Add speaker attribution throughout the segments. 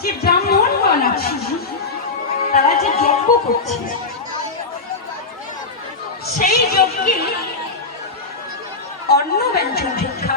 Speaker 1: যে ব্রাহ্মণগণ আছে তারা যে যজ্ঞ করছে সেই যজ্ঞে অন্ন ব্যঞ্জন ভিক্ষা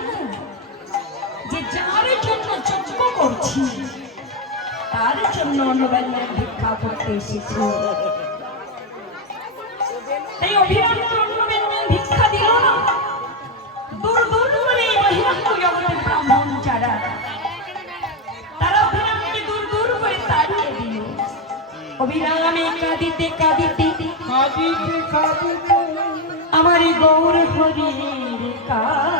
Speaker 1: করছি। তার জন্য অন্য ভিক্ষা করতে এসেছি। তাই ভিক্ষা দিল না। দূর দূর করে জগতের ব্রাহ্মণ যারা তারা অভিরামকে দূর দূর করে তাড়িয়ে দিল। অভিরামে কাঁদিতে কাঁদিতে
Speaker 2: কাঁদিতে কাঁদিতে
Speaker 1: আমার গৌর হরির কাছে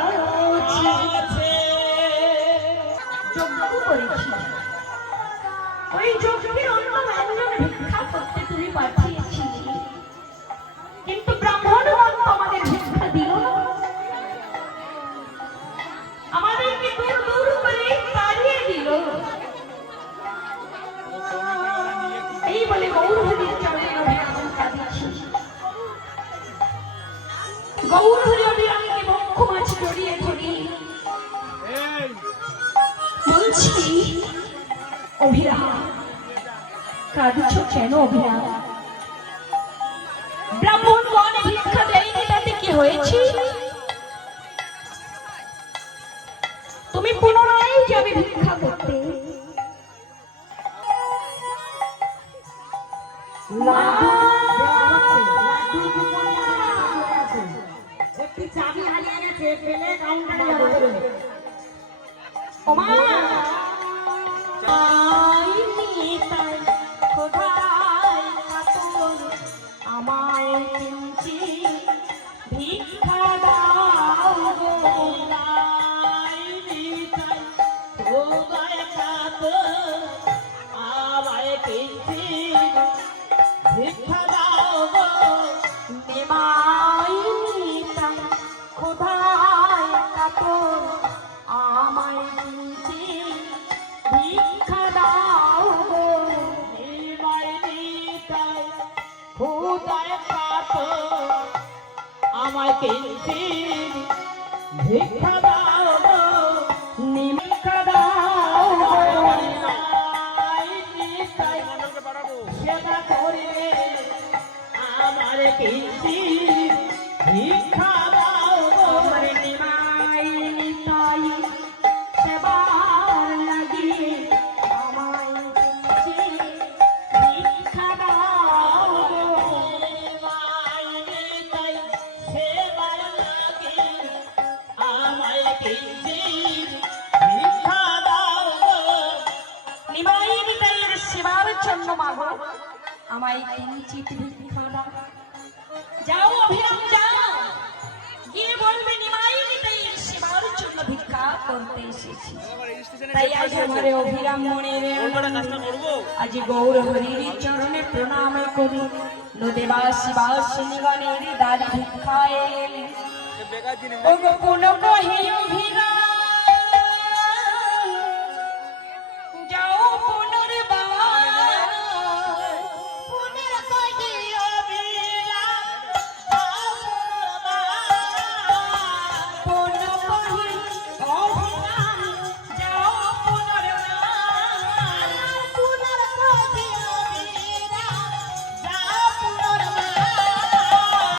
Speaker 1: জড়িয়ে ধরি বলছি অভিরাম কাঁদছ কেন অভিরাম ব্রাহ্মণগণ ভিক্ষা দেয়নি তাতে কি হয়েছে তুমি পুনরায় যাবে ভিক্ষা করতে
Speaker 2: চাবি হারিয়ে পেলে কাউন্টারে যাবে
Speaker 1: ওমা আই নিতাই খোদাই কাতর আমায় কিঞ্চি ভিক্ষা দাও গো
Speaker 2: নিতাই খোদায় কাতর আমায় কিঞ্চিৎ ভিক্ষা
Speaker 1: কাতর আমায় ভিক্ষা দাও নিমিক্ষা দাও
Speaker 2: সেবা করিলে আমার কিঞ্চিৎ
Speaker 1: সেবার জন্য মাগো আমায় কিঞ্চিত ভিক্ষা দাও। যাও অভিরাম যাও। গিয়ে বলবে নিমাই নিতাইয়ের সেবার জন্য ভিক্ষা করতে এসেছি। তাই আজ আমার অভিরাম মনের আজ গৌর হরির চরণে প্রণাম করি। নদেবাসী বাসিনীগণের দ্বারে ভিক্ষায় এলি। কোন কহে অভিরাম